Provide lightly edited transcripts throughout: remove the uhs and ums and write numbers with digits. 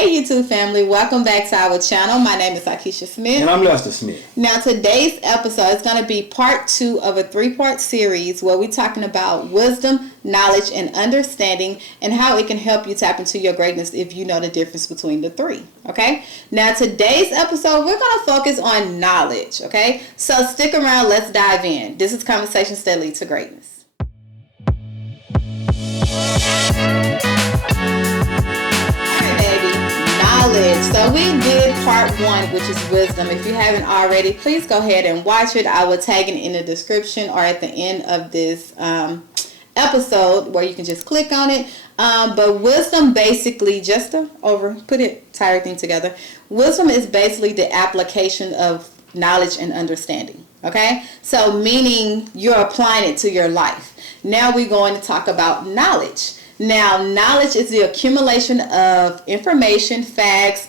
Hey YouTube family, welcome back to our channel. My name is Akeisha Smith. And I'm Lester Smith. Now today's episode is going to be part 2 of a 3-part series where we're talking about wisdom, knowledge, and understanding and how it can help you tap into your greatness if you know the difference between the three. Okay? Now today's episode, we're going to focus on knowledge. Okay? So stick around, let's dive in. This is Conversations That Lead to Greatness. So we did part 1, which is wisdom. If you haven't already, please go ahead and watch it. I will tag it in the description or at the end of this episode where you can just click on it. But wisdom basically, just to put it entire thing together, wisdom is basically the application of knowledge and understanding. Okay? So meaning you're applying it to your life. Now we're going to talk about knowledge. Now, knowledge is the accumulation of information, facts,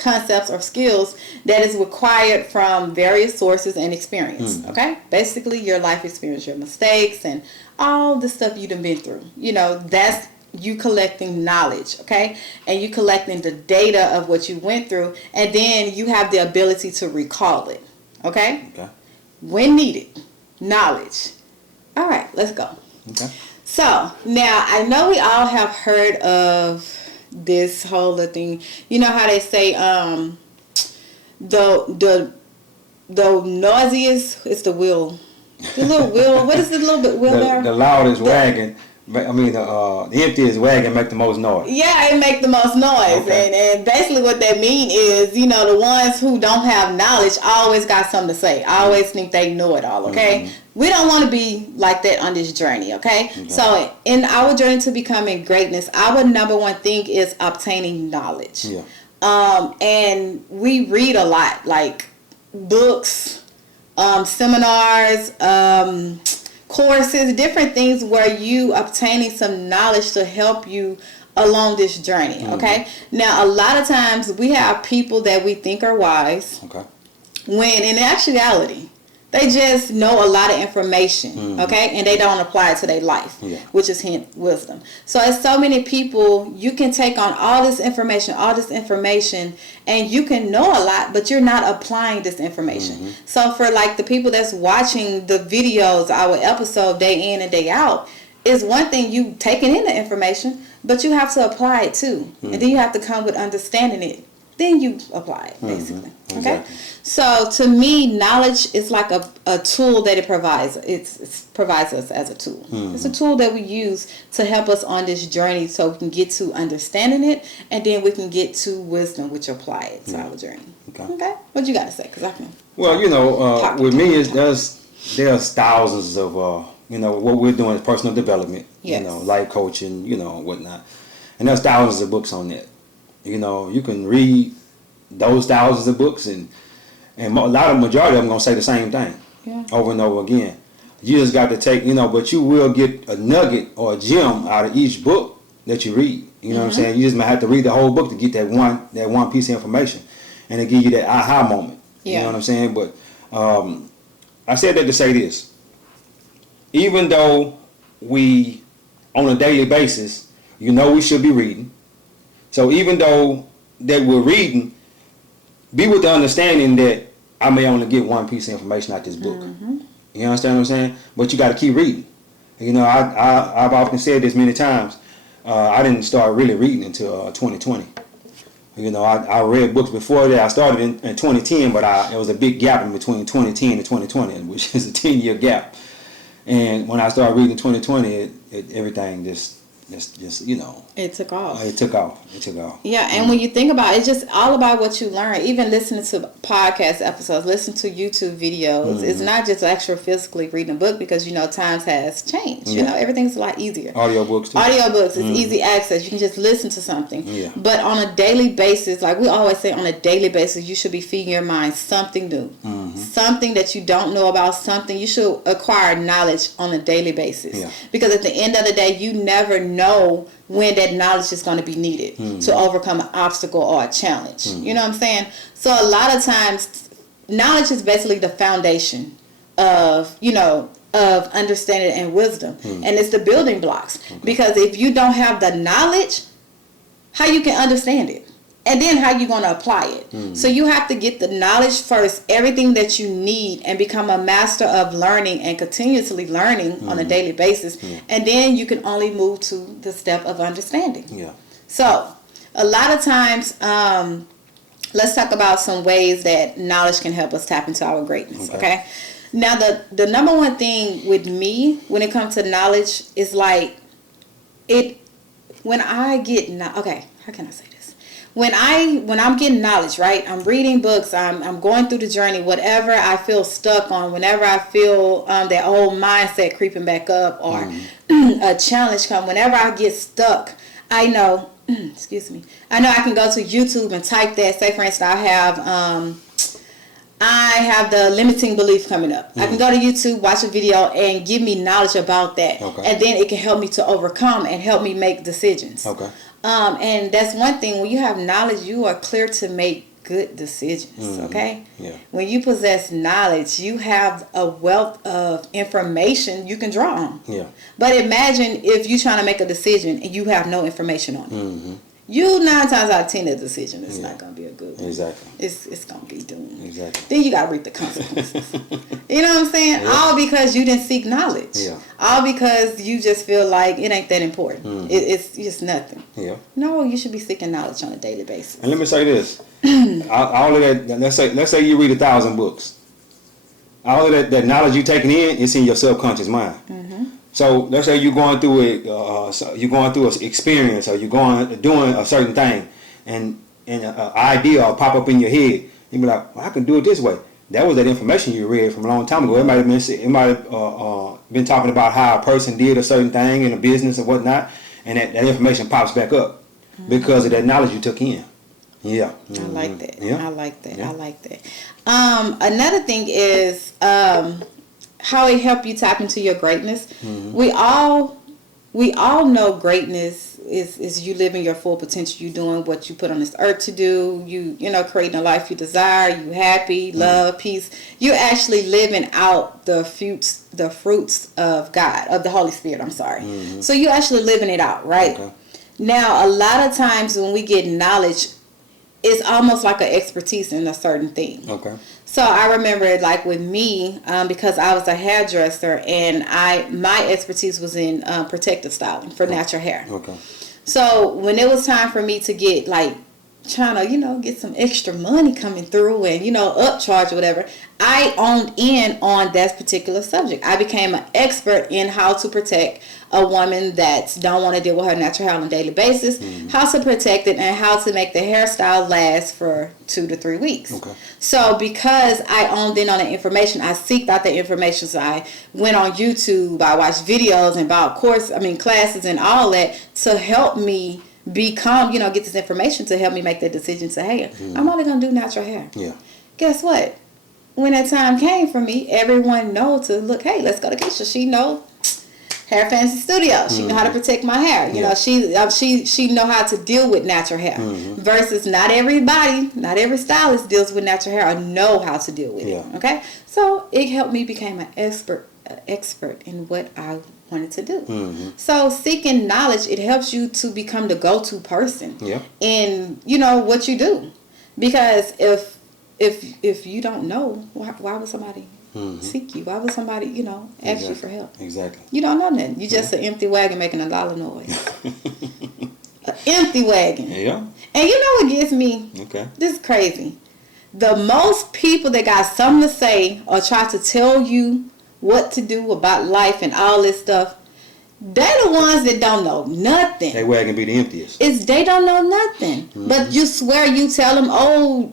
concepts, or skills that is required from various sources and experience. Okay? Basically, your life experience, your mistakes, and all the stuff you've been through. You know, that's you collecting knowledge, okay? And you collecting the data of what you went through, and then you have the ability to recall it. Okay? When needed. Knowledge. All right, let's go. Okay. So, now, I know we all have heard of this whole thing. You know how they say, the noisiest is the wheel. The little wheel, what is the little bit wheel there? The loudest wagon, the emptiest wagon make the most noise. Yeah, it make the most noise. Okay. And basically what that mean is, you know, the ones who don't have knowledge always got something to say. I always think they know it all, okay? Mm-hmm. We don't want to be like that on this journey, okay? So in our journey to becoming greatness, our number one thing is obtaining knowledge. Yeah. And we read a lot, like books, seminars, courses, different things where you obtaining some knowledge to help you along this journey, okay? Now, a lot of times we have people that we think are wise, when in actuality, they just know a lot of information, okay? And they don't apply it to their life, which is hence wisdom. So as so many people, you can take on all this information, and you can know a lot, but you're not applying this information. So for like the people that's watching the videos, our episode day in and day out, is one thing you taking in the information, but you have to apply it too. And then you have to come with understanding it. Then you apply it, basically. Okay? Exactly. So to me, knowledge is like a tool that it provides. It provides us as a tool. It's a tool that we use to help us on this journey so we can get to understanding it, and then we can get to wisdom, which apply it to our journey. Okay? What you got to say? Because I can. Well, you know, with me, there's thousands of, what we're doing is personal development, life coaching, whatnot. And there's thousands of books on that. You know, you can read those thousands of books, and a majority of them going to say the same thing over and over again. You just got to take, but you will get a nugget or a gem out of each book that you read. You know what I'm saying? You just might have to read the whole book to get that one piece of information, and to give you that aha moment. You know what I'm saying? But I said that to say this. Even though we, on a daily basis, we should be reading. So even though that we're reading, be with the understanding that I may only get one piece of information out this book. You understand what I'm saying? But you got to keep reading. I've often said this many times. I didn't start really reading until 2020. I read books before that. I started in 2010, but it was a big gap in between 2010 and 2020, which is a 10-year gap. And when I started reading in 2020, everything just it took off. Yeah, and when you think about it, it's just all about what you learn. Even listening to podcast episodes, listen to YouTube videos. It's not just actually physically reading a book, because times has changed. Everything's a lot easier. Audiobooks It's easy access. You can just listen to something. But on a daily basis, like we always say, on a daily basis, you should be feeding your mind something new, something that you don't know about, something you should acquire knowledge on a daily basis. Because at the end of the day, you never know when that knowledge is going to be needed to overcome an obstacle or a challenge. You know what I'm saying? So a lot of times, knowledge is basically the foundation of understanding and wisdom, and it's the building blocks. Because if you don't have the knowledge, how you can understand it? And then how you going to apply it. So you have to get the knowledge first, everything that you need, and become a master of learning and continuously learning on a daily basis. And then you can only move to the step of understanding. Yeah. So a lot of times, let's talk about some ways that knowledge can help us tap into our greatness. Okay. Now, the number one thing with me when it comes to knowledge is like when I get okay, how can I say this? When I'm getting knowledge, right? I'm reading books. I'm going through the journey. Whatever I feel stuck on, whenever I feel that old mindset creeping back up, or a challenge come, whenever I get stuck, I know. Excuse me. I know I can go to YouTube and type that. Say, for instance, I have the limiting belief coming up. I can go to YouTube, watch a video, and give me knowledge about that, and then it can help me to overcome and help me make decisions. Okay. And that's one thing. When you have knowledge, you are clear to make good decisions. Okay. Yeah. When you possess knowledge, you have a wealth of information you can draw on. Yeah. But imagine if you're trying to make a decision and you have no information on it. You 9 times out of 10, the decision is not going to be a good one. Exactly. It's going to be doomed. Exactly. Then you got to reap the consequences. You know what I'm saying? Yeah. All because you didn't seek knowledge. Yeah. All because you just feel like it ain't that important. It's just nothing. Yeah. No, you should be seeking knowledge on a daily basis. And let me say this. All of that, let's say you read 1,000 books. All of that knowledge you're taking in, it's in your subconscious mind. So let's say you're going through an experience, or you're doing a certain thing, and an idea will pop up in your head. You be like, well, I can do it this way. That was that information you read from a long time ago. It might have been talking about how a person did a certain thing in a business or whatnot, and that information pops back up because of that knowledge you took in. Yeah. I like that. Yeah. I like that. Yeah. I like that. Another thing is how it helped you tap into your greatness. We all know greatness is you living your full potential. You doing what you put on this earth to do. You know, creating a life you desire. You happy, love, peace. You're actually living out the fruits of God, of the Holy Spirit. I'm sorry. So you're actually living it out, right? Okay. Now, a lot of times when we get knowledge, it's almost like an expertise in a certain thing. Okay. So I remember, like with me, because I was a hairdresser, and my expertise was in protective styling for natural hair. Okay. So when it was time for me to get trying to, get some extra money coming through and, upcharge or whatever, I owned in on that particular subject. I became an expert in how to protect a woman that don't want to deal with her natural hair on a daily basis, how to protect it, and how to make the hairstyle last for 2 to 3 weeks. Okay. So because I owned in on the information, I seeked out the information. So I went on YouTube, I watched videos and bought classes and all that to help me become, get this information to help me make that decision. Say, hey, I'm only going to do natural hair. Yeah. Guess what? When that time came for me, everyone know to look, hey, let's go to Keisha. She know Hair Fancy Studio. She know how to protect my hair. You know, she know how to deal with natural hair. Versus not every stylist deals with natural hair or know how to deal with it. Okay? So it helped me become an expert in what I wanted to do. So seeking knowledge, it helps you to become the go-to person in what you do. Because if you don't know, why would somebody seek you? Why would somebody ask you for help? Exactly. You don't know nothing. You just an empty wagon making a lot of noise. An empty wagon. Yeah. And you know what gets me? Okay. This is crazy. The most people that got something to say or try to tell you what to do about life and all this stuff, they're the ones that don't know nothing. They wagon be the emptiest. They don't know nothing. But you swear you tell them, oh,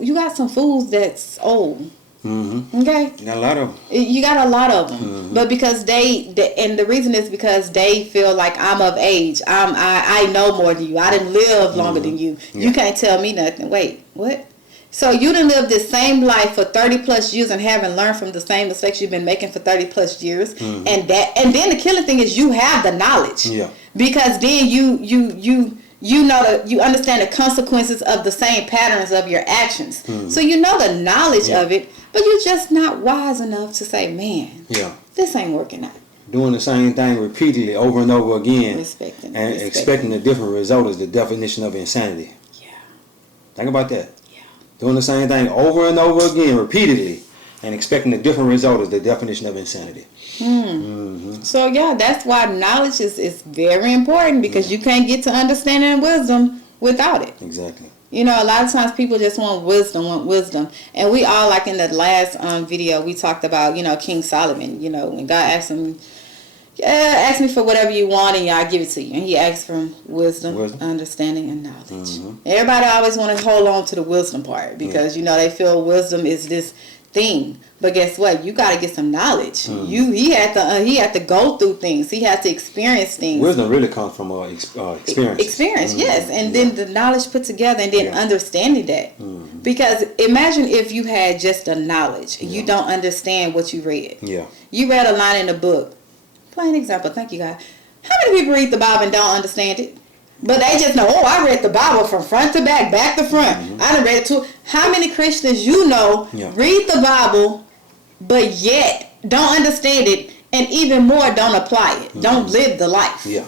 you got some fools that's old. Okay? You got a lot of them. You got a lot of them. But because they and the reason is because they feel like I'm of age. I know more than you. I didn't live longer than you. Yeah. You can't tell me nothing. Wait, what? So you done lived this same life for 30 plus years and haven't learned from the same mistakes you've been making for 30 plus years. And then the killing thing is you have the knowledge. Yeah. Because then you understand the consequences of the same patterns of your actions. So you know the knowledge of it, but you're just not wise enough to say, man, this ain't working out. doing the same thing repeatedly over and over again, expecting a different result is the definition of insanity. Yeah. Think about that. Yeah. Doing the same thing over and over again repeatedly and expecting a different result is the definition of insanity. So yeah, that's why knowledge is very important, because you can't get to understanding and wisdom without it. Exactly. You know, a lot of times people just want wisdom. And we all, like in the last video, we talked about, you know, King Solomon, you know, when God asked him, ask me for whatever you want and I'll give it to you. And he asked for wisdom, understanding, and knowledge. Everybody always want to hold on to the wisdom part because, you know, they feel wisdom is this thing. But guess what? You got to get some knowledge. He had to go through things. He had to experience things. Wisdom really comes from experience. Experience, yes. And then the knowledge put together, and then understanding that. Because imagine if you had just the knowledge. You don't understand what you read. Yeah. You read a line in a book. Plain example. Thank you, God. How many people read the Bible and don't understand it? But they just know, I read the Bible from front to back, back to front. I done read it too. How many Christians you know read the Bible, but yet don't understand it, and even more don't apply it, don't live the life? Yeah.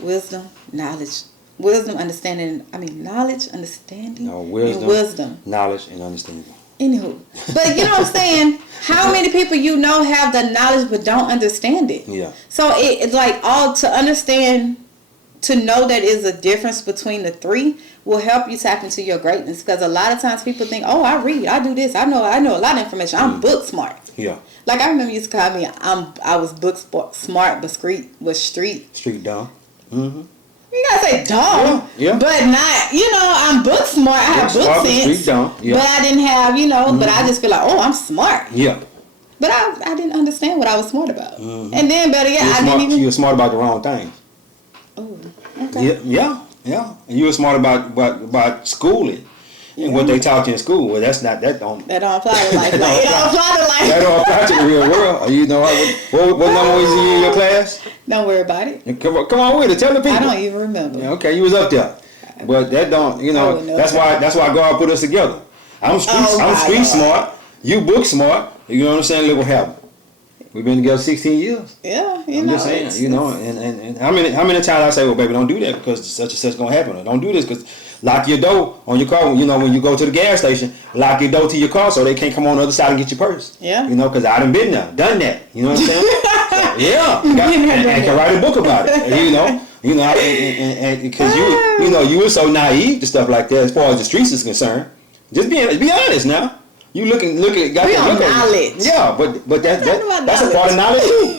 Wisdom, knowledge. Wisdom, understanding. Knowledge, understanding, no, and wisdom. Knowledge and understanding. Anywho. But you know what I'm saying? How many people you know have the knowledge but don't understand it? Yeah. So it's like all to understand, to know that is a difference between the three will help you tap into your greatness. Because a lot of times people think, oh, I read, I do this, I know a lot of information. I'm book smart. Yeah. Like I remember you used to call me, I was book smart, but street. Street dumb. You gotta say dumb, but not, you know, I'm book smart. I have book sense, but I didn't have, you know, but I just feel like, oh, I'm smart. Yeah. But I didn't understand what I was smart about. And then better yet, you were smart about the wrong things. Oh, okay. Yeah. And you were smart about schooling and what they taught you in school. Well, that don't apply to life. That don't apply to the real world. You know what number was you in your class? Don't worry about it. Come on with it. Tell the people. I don't even remember. Yeah, okay, you was up there, but that don't. You know, that's why God put us together. I'm street smart. You book smart. You know what I'm saying? Look what happened. We've been together 16 years. Yeah, I'm just saying, you know, and how many times I say, well, baby, don't do that because such and such gonna happen. Or don't do this because lock your door on your car. You know, when you go to the gas station, lock your door to your car so they can't come on the other side and get your purse. Yeah. You know, because I done been there, done that. You know what I'm saying? And can write a book about it. You know, and because you were so naive to stuff like that as far as the streets is concerned. Just be honest now. You look at knowledge. Yeah, but that's a part of knowledge too.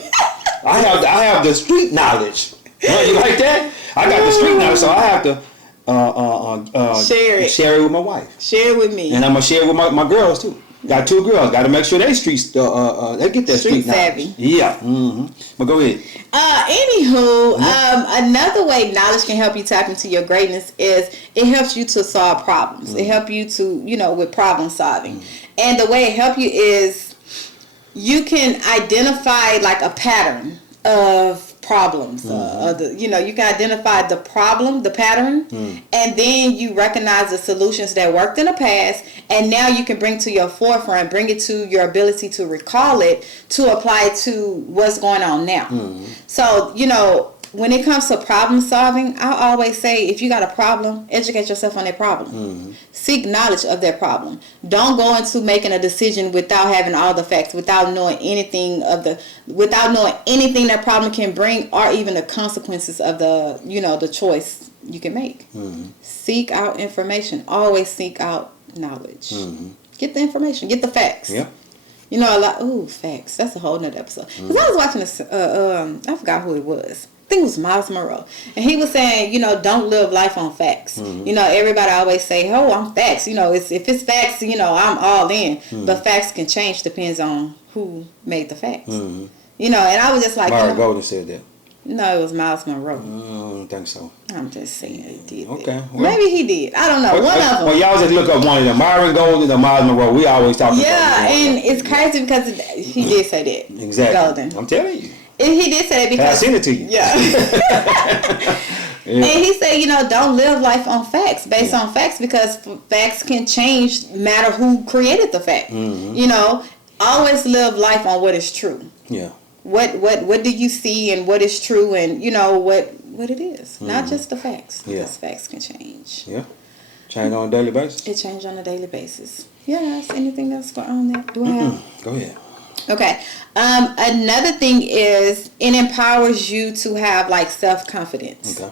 I have the street knowledge. You like that? I got the street knowledge, so I have to share it with my wife. Share it with me, and I'm gonna share it with my girls too. Got 2 girls. Got to make sure they they get that street savvy. Knowledge. Yeah. But go ahead. Anywho, another way knowledge can help you tap into your greatness is it helps you to solve problems. It helps you to, you know, with problem solving. And the way it helps you is you can identify like a pattern of problems. You can identify the problem, the pattern, and then you recognize the solutions that worked in the past, and now you can bring to your forefront, bring it to your ability to recall it, to apply it to what's going on now. So, you know, when it comes to problem solving, I always say, if you got a problem, educate yourself on that problem. Seek knowledge of that problem. Don't go into making a decision without having all the facts, without knowing anything that problem can bring, or even the consequences of the choice you can make. Seek out information. Always seek out knowledge. Get the information. Get the facts. Yeah. You know, facts. That's a whole nother episode. Because I was watching this, I forgot who it was. I think it was Miles Monroe, and he was saying, you know, don't live life on facts. You know, everybody always say, oh, I'm facts. You know, if it's facts, you know, I'm all in. But facts can change, depends on who made the facts. You know, and I was just like, Myron Golden said that. No, it was Miles Monroe. I don't think so. I'm just saying he did. Okay. Well, maybe he did. I don't know. One of them. Well, y'all just look up one of them. Myron Golden or Miles Monroe. We always talk about. Yeah, and it's crazy because he did say that. Exactly. Golden. I'm telling you. And he did say that because I sent it to you. Yeah. And he said, you know, don't live life on facts, based on facts, because facts can change no matter who created the fact. You know, always live life on what is true. Yeah. what do you see and what is true and what it is. Not just the facts. Yeah. Because facts can change. Yeah. Change on a daily basis. It changes on a daily basis. Yes. Anything else on that? Do I have? Go ahead. Okay. Another thing is it empowers you to have like self-confidence. Okay.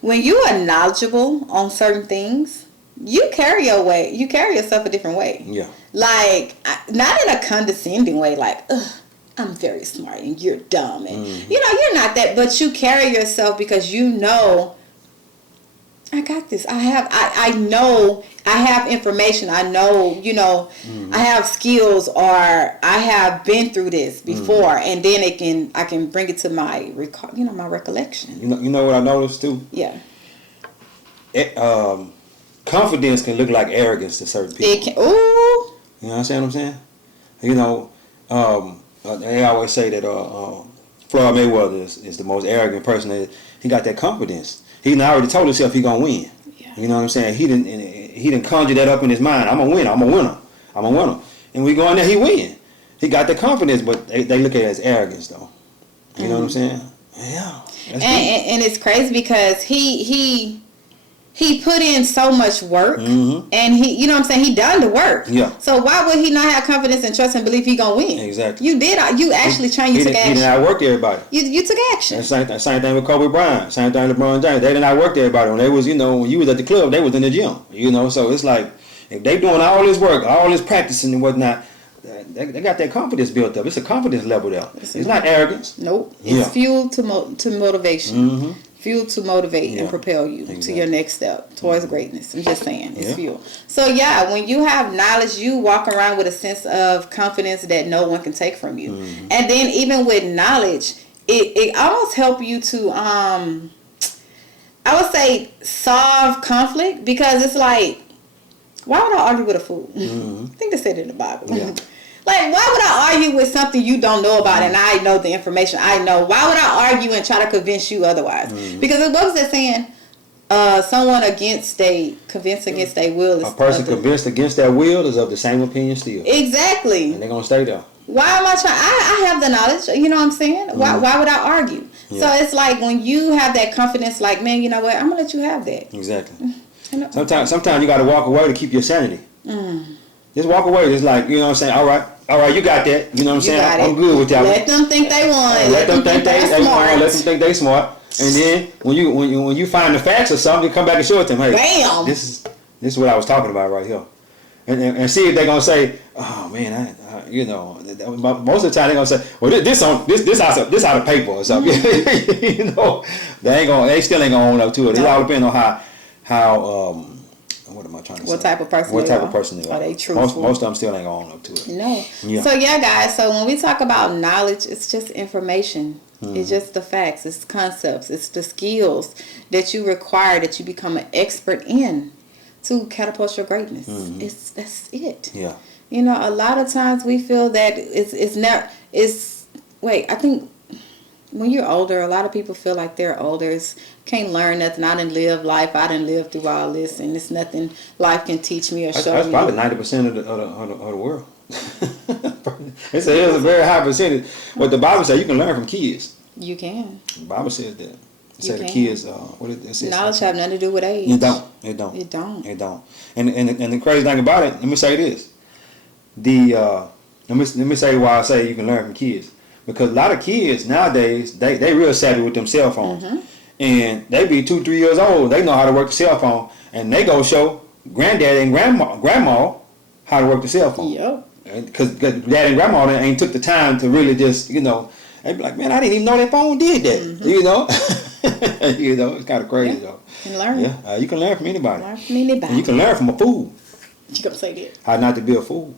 When you are knowledgeable on certain things, you carry yourself a different way. Yeah. Like, not in a condescending way, like, ugh, I'm very smart and you're dumb. And, you're not that, but you carry yourself because I got this. I know I have information. I know, I have skills, or I have been through this before, and then I can bring it to my my recollection. You know what I noticed too? Yeah. Confidence can look like arrogance to certain people. It can. Ooh. You understand what I'm saying? They always say that Floyd Mayweather is the most arrogant person. He got that confidence. He already told himself he gonna win. Yeah. You know what I'm saying? He didn't conjure that up in his mind. I'm a winner. I'm a winner. And we go in there, he win. He got the confidence, but they look at it as arrogance, though. You know what I'm saying? Yeah. And it's crazy because he put in so much work, and he he done the work. Yeah. So why would he not have confidence and trust and believe he gonna win? Exactly. You did. You actually trained. You took action. He did not work everybody. You took action. Same thing with Kobe Bryant. Same thing with LeBron James. They did not work everybody. When they was, when you was at the club, they was in the gym. So it's like if they doing all this work, all this practicing and whatnot, they got that confidence built up. It's a confidence level there. It's not arrogance. Nope. It's fuel to motivation. Fuel to motivate and propel you to your next step towards greatness. I'm just saying, it's fuel. So when you have knowledge, you walk around with a sense of confidence that no one can take from you. And then even with knowledge, it almost help you to I would say solve conflict, because it's like, why would I argue with a fool? I think they said it in the Bible. Yeah. Like, why would I argue with something you don't know about and I know the information I know? Why would I argue and try to convince you otherwise? Because what was it saying? Someone convinced against their will. A person convinced against their will is of the same opinion still. Exactly. And they're going to stay there. Why am I trying? I have the knowledge. You know what I'm saying? Why would I argue? Yeah. So it's like when you have that confidence, like, man, you know what? I'm going to let you have that. Exactly. Sometimes you got to walk away to keep your sanity. Just walk away. Just like, you know what I'm saying? All right, you got that. You know what I'm saying? I'm good with that. Let them think they won. Let them think they smart. Let them think they smart. And then when you find the facts or something, you come back and show it to them. Hey, bam! This is what I was talking about right here. And see if they're gonna say, oh man, most of the time they're gonna say, well, this out of paper or something. They still ain't gonna own up to it. It all depends on how what am I trying to say? What type of person they are. Are they truthful? Most of them still ain't gonna own up to it. No. Yeah. So guys. So when we talk about knowledge, it's just information. It's just the facts. It's concepts. It's the skills that you require, that you become an expert in, to catapult your greatness. That's it. Yeah. A lot of times we feel that I think when you're older, a lot of people feel like they're older. Can't learn nothing. I didn't live life. I didn't live through all this, and it's nothing life can teach me or show me. That's probably 90% of the world. It's a very high percentage. What the Bible says, you can learn from kids. You can. The Bible says that. The kids. Knowledge have nothing to do with age. It don't. And the crazy thing about it, let me say this. Let me say why I say you can learn from kids. Because a lot of kids nowadays, they real savvy with them cell phones. And they be 2-3 years old. They know how to work the cell phone. And they go show granddaddy and grandma how to work the cell phone. Yep. Because dad and grandma ain't took the time to really just, they be like, man, I didn't even know that phone did that. It's kind of crazy though. You can learn. Yeah, you can learn from anybody. And you can learn from a fool. You gonna say that? How not to be a fool.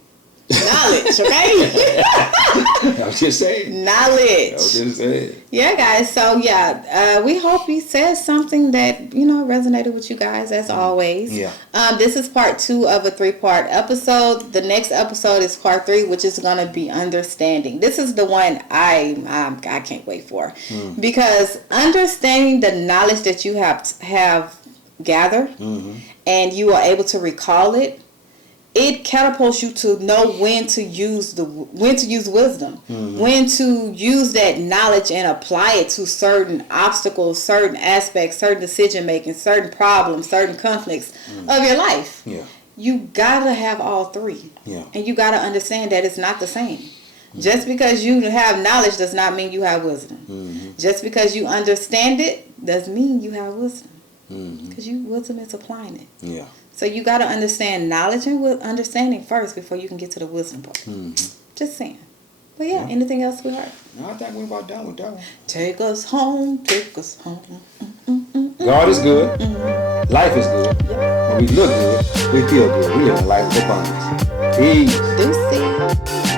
Knowledge, okay? I was just saying. Knowledge. I was just saying. Yeah, guys. So, we hope we said something that, resonated with you guys, as always. Yeah. This is part 2 of a 3-part episode. The next episode is part 3, which is going to be understanding. This is the one I can't wait for. Because understanding the knowledge that you have gathered and you are able to recall it, it catapults you to know when to use wisdom, when to use that knowledge and apply it to certain obstacles, certain aspects, certain decision making, certain problems, certain conflicts of your life. Yeah. You gotta have all three. Yeah. And you gotta understand that it's not the same. Just because you have knowledge does not mean you have wisdom. Just because you understand it doesn't mean you have wisdom. Because wisdom is applying it. Yeah. So you got to understand knowledge and understanding first before you can get to the wisdom part. Just saying. But yeah, anything else we heard? No, I think we're about done with that one. Take us home, take us home. God is good. Life is good. When we look good, we feel good. We live a life of abundance. Peace. Deuces.